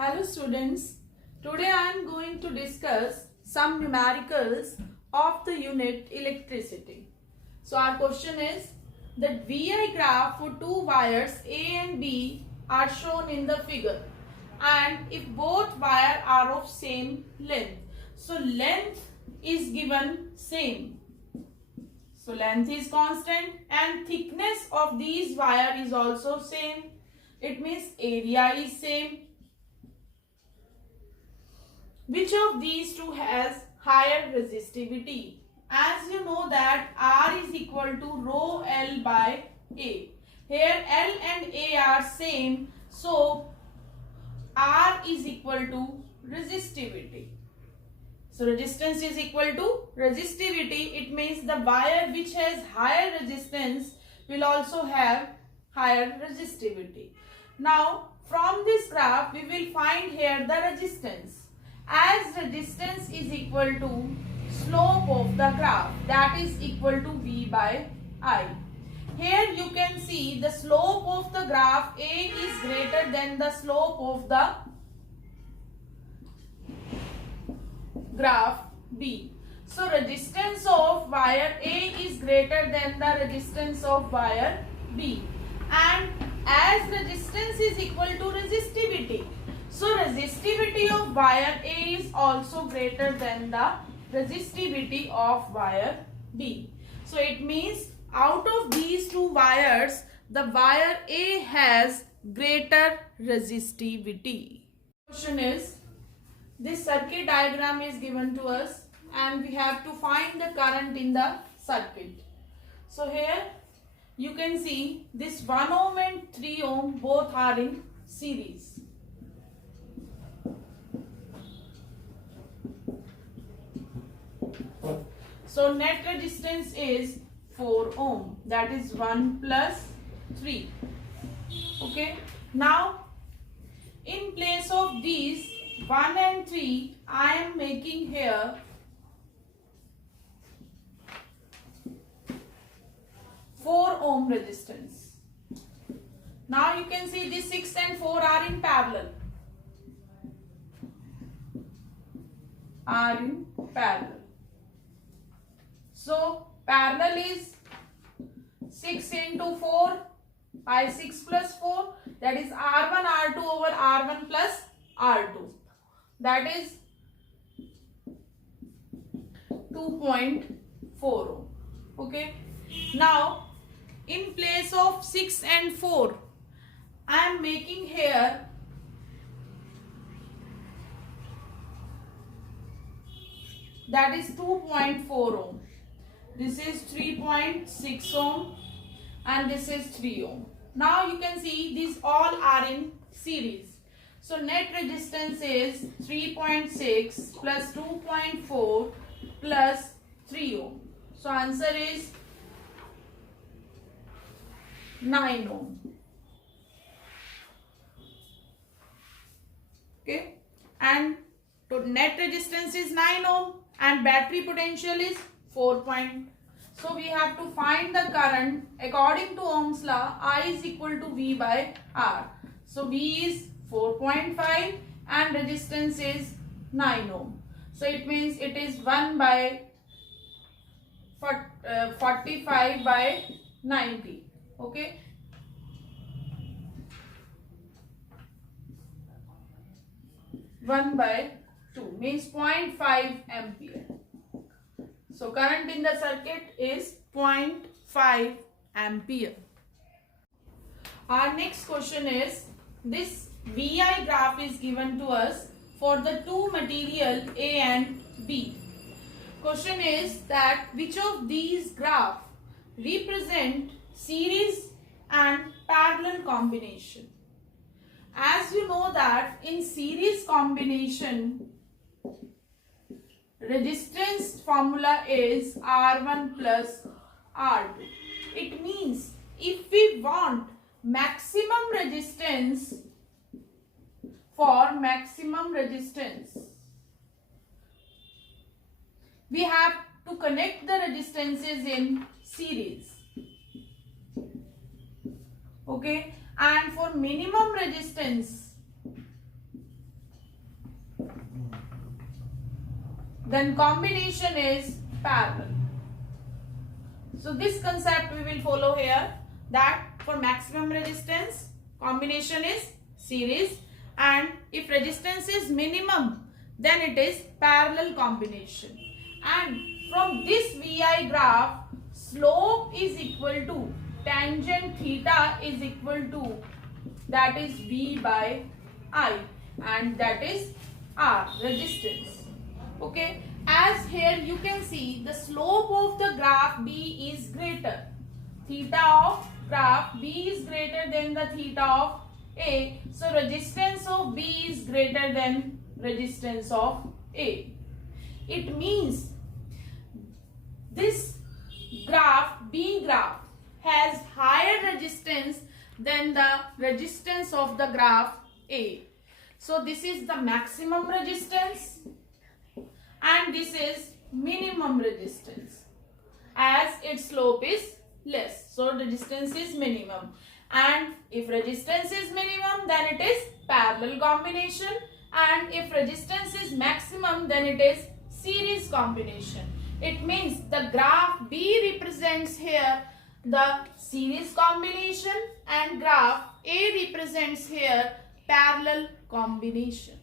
Hello students, today I am going to discuss some numericals of the unit electricity. So our question is that VI graph for two wires A and B are shown in the figure, and if both wires are of same length. So length is given same. So length is constant and thickness of these wire is also same. It means area is same. Which of these two has higher resistivity? As you know that R is equal to rho L by A. Here L and A are same, so R is equal to resistivity. So resistance is equal to resistivity. It means the wire which has higher resistance will also have higher resistivity. Now from this graph we will find here the resistance. As resistance is equal to slope of the graph, that is equal to V by I. Here you can see the slope of the graph A is greater than the slope of the graph B. So resistance of wire A is greater than the resistance of wire B. And as resistance is equal to resistivity, so resistivity of wire A is also greater than the resistivity of wire B. So it means out of these two wires, the wire A has greater resistivity. Question is, this circuit diagram is given to us and we have to find the current in the circuit. So here you can see this 1 ohm and 3 ohm both are in series. So net resistance is 4 ohm, that is 1 plus 3. Okay. Now in place of these 1 and 3, I am making here 4 ohm resistance. Now you can see this 6 and 4 are in parallel. So parallel is 6 into 4 by 6 plus 4, that is R1 R2 over R1 plus R2, that is 2.4 ohm. Okay. Now in place of 6 and 4, I am making here that is 2.4 ohm. This is 3.6 ohm and this is 3 ohm. Now you can see these all are in series. So net resistance is 3.6 plus 2.4 plus 3 ohm. So answer is 9 ohm. Okay. And net resistance is 9 ohm and battery potential is 4. So we have to find the current according to Ohm's law. I is equal to V by R. So V is 4.5 and resistance is 9 ohm. So it means it is 1 by 45 by 90. Okay. One by 2 means 0.5 ampere. So current in the circuit is 0.5 ampere. Our next question is, this VI graph is given to us for the two material A and B. Question is that which of these graphs represent series and parallel combination? As you know that in series combination, resistance formula is R1 plus R2. It means if we want maximum resistance, for maximum resistance, we have to connect the resistances in series. Okay. And for minimum resistance, then combination is parallel. So this concept we will follow here, that for maximum resistance combination is series, and if resistance is minimum then it is parallel combination. And from this VI graph, slope is equal to tangent theta is equal to, that is V by I, and that is R, resistance. Okay, as here you can see the slope of the graph B is greater. Theta of graph B is greater than the theta of A. So resistance of B is greater than resistance of A. It means this graph B graph has higher resistance than the resistance of the graph A. So this is the maximum resistance and this is minimum resistance, as its slope is less. So resistance is minimum, and if resistance is minimum then it is parallel combination, and if resistance is maximum then it is series combination. It means the graph B represents here the series combination and graph A represents here parallel combination.